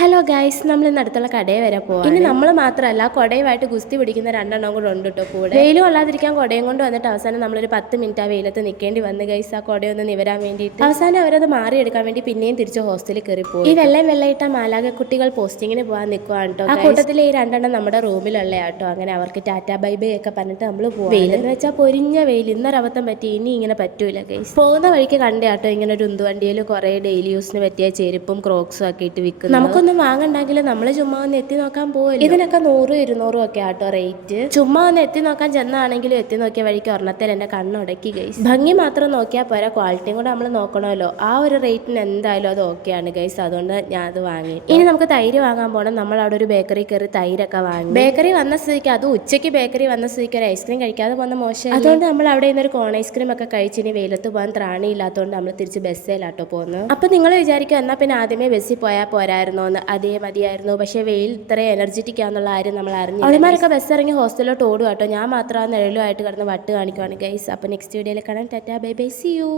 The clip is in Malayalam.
ഹലോ ഗൈസ്, നമ്മൾ ഇന്ന് അടുത്തുള്ള കടയിൽ വരെ പോവാം. ഇനി നമ്മൾ മാത്രമല്ല, കൊടയുമായിട്ട് ഗുസ്തി പിടിക്കുന്ന രണ്ടെണ്ണം കൂടെ ഉണ്ട് കേട്ടോ കൂടെ. വെയിലും കൊള്ളാതിരിക്കാൻ കൊടയും കൊണ്ട് വന്നിട്ട് അവസാനം നമ്മളൊരു 10 മിനിറ്റ് ആ വെയിലത്ത് നിൽക്കേണ്ടി വന്ന് ഗൈസ്, ആ കൊടയൊന്ന് നിവരാൻ വേണ്ടിയിട്ട്. അവസാനം അവരത് മാറിയെടുക്കാൻ വേണ്ടി പിന്നെയും തിരിച്ച് ഹോസ്റ്റലിൽ കയറി പോയി. ഈ വെള്ളയിട്ട മാലാക കുട്ടികൾ പോസ്റ്റിങ്ങിന് പോകാൻ നിൽക്കുവാണ് കേട്ടോ. ആ കൂട്ടത്തിൽ ഈ രണ്ടെണ്ണം നമ്മുടെ റൂമിലുള്ള കേട്ടോ. അങ്ങനെ അവർക്ക് ടാറ്റ ബൈ ബൈ ഒക്കെ പറഞ്ഞിട്ട് നമ്മൾ പോകും. വെയിലെന്ന് വെച്ചാൽ പൊരിഞ്ഞ വെയിൽ. ഇന്നൊരവത്തം പറ്റി, ഇനി ഇങ്ങനെ പറ്റൂല ഗൈസ്. പോകുന്ന വഴിക്ക് കണ്ടേ കേട്ടോ ഇങ്ങനെ ഒരു ഉന്തുവണ്ടിയിൽ കുറേ ഡെയിലി യൂസിന് പറ്റിയ ചെരുപ്പും ക്രോക്സും ഒക്കെ ഇട്ട് വിൽക്കുന്നു. നമുക്കൊന്നും വാങ്ങണ്ടെങ്കിൽ നമ്മൾ ചുമ്മാ ഒന്ന് എത്തി നോക്കാൻ പോകില്ല. ഇതിനൊക്കെ 100, 200 ഒക്കെ ആട്ടോ റേറ്റ്. ചുമ്മാ ഒന്ന് എത്തി നോക്കാൻ ചെന്നാണെങ്കിലും എത്തി നോക്കിയ വഴിക്ക് ഒരെണ്ണത്തിൽ എന്റെ കണ്ണുടക്കി ഗൈസ്. ഭംഗി മാത്രം നോക്കിയാൽ പോരാ, ക്വാളിറ്റിയും കൂടെ നമ്മൾ നോക്കണമല്ലോ. ആ ഒരു റേറ്റിന് എന്തായാലും അത് ഓക്കെയാണ് ഗൈസ്. അതുകൊണ്ട് ഞാൻ അത് വാങ്ങി. ഇനി നമുക്ക് തൈര് വാങ്ങാൻ പോകണം. നമ്മൾ അവിടെ ഒരു ബേക്കറി കയറി തൈരൊക്കെ വാങ്ങി. ബേക്കറി വന്ന സ്ഥിതിക്ക്, അത് ഉച്ചയ്ക്ക് ബേക്കറി വന്ന സ്ഥിതിക്ക് ഒരു ഐസ്ക്രീം കഴിക്കാതെ പോകുന്ന മോശം. അതുകൊണ്ട് നമ്മൾ അവിടെ നിന്നൊരു കോൺ ഐസ്ക്രീം ഒക്കെ കഴിച്ച് ഇനി വെയിലത്ത് പോകാൻ ത്രാണിയില്ലാത്തതുകൊണ്ട് നമ്മൾ തിരിച്ച് ബസ്സിലാട്ടോ പോകുന്നത്. അപ്പൊ നിങ്ങൾ വിചാരിക്കും എന്നാൽ പിന്നെ ആദ്യമേ ബസ്സിൽ പോയാൽ പോരായിരുന്നോ എന്ന്. അതേ മതിയായിരുന്നു. പക്ഷേ വെയിൽ ഇത്ര എനർജറ്റിക് ആണെന്നുള്ള കാര്യം നമ്മൾ അറിഞ്ഞു. അവളിമാരൊക്കെ ബസ് ഇറങ്ങി ഹോസ്റ്റലിലോട്ട് ഓടും കേട്ടോ. ഞാൻ മാത്രം ആ നിഴലുമായിട്ട് കിടന്ന് വട്ട് കാണിക്കുവാണ് ഗൈസ്. അപ്പോൾ നെക്സ്റ്റ് വീഡിയോയിൽ കാണാം. Tata bye bye, see U.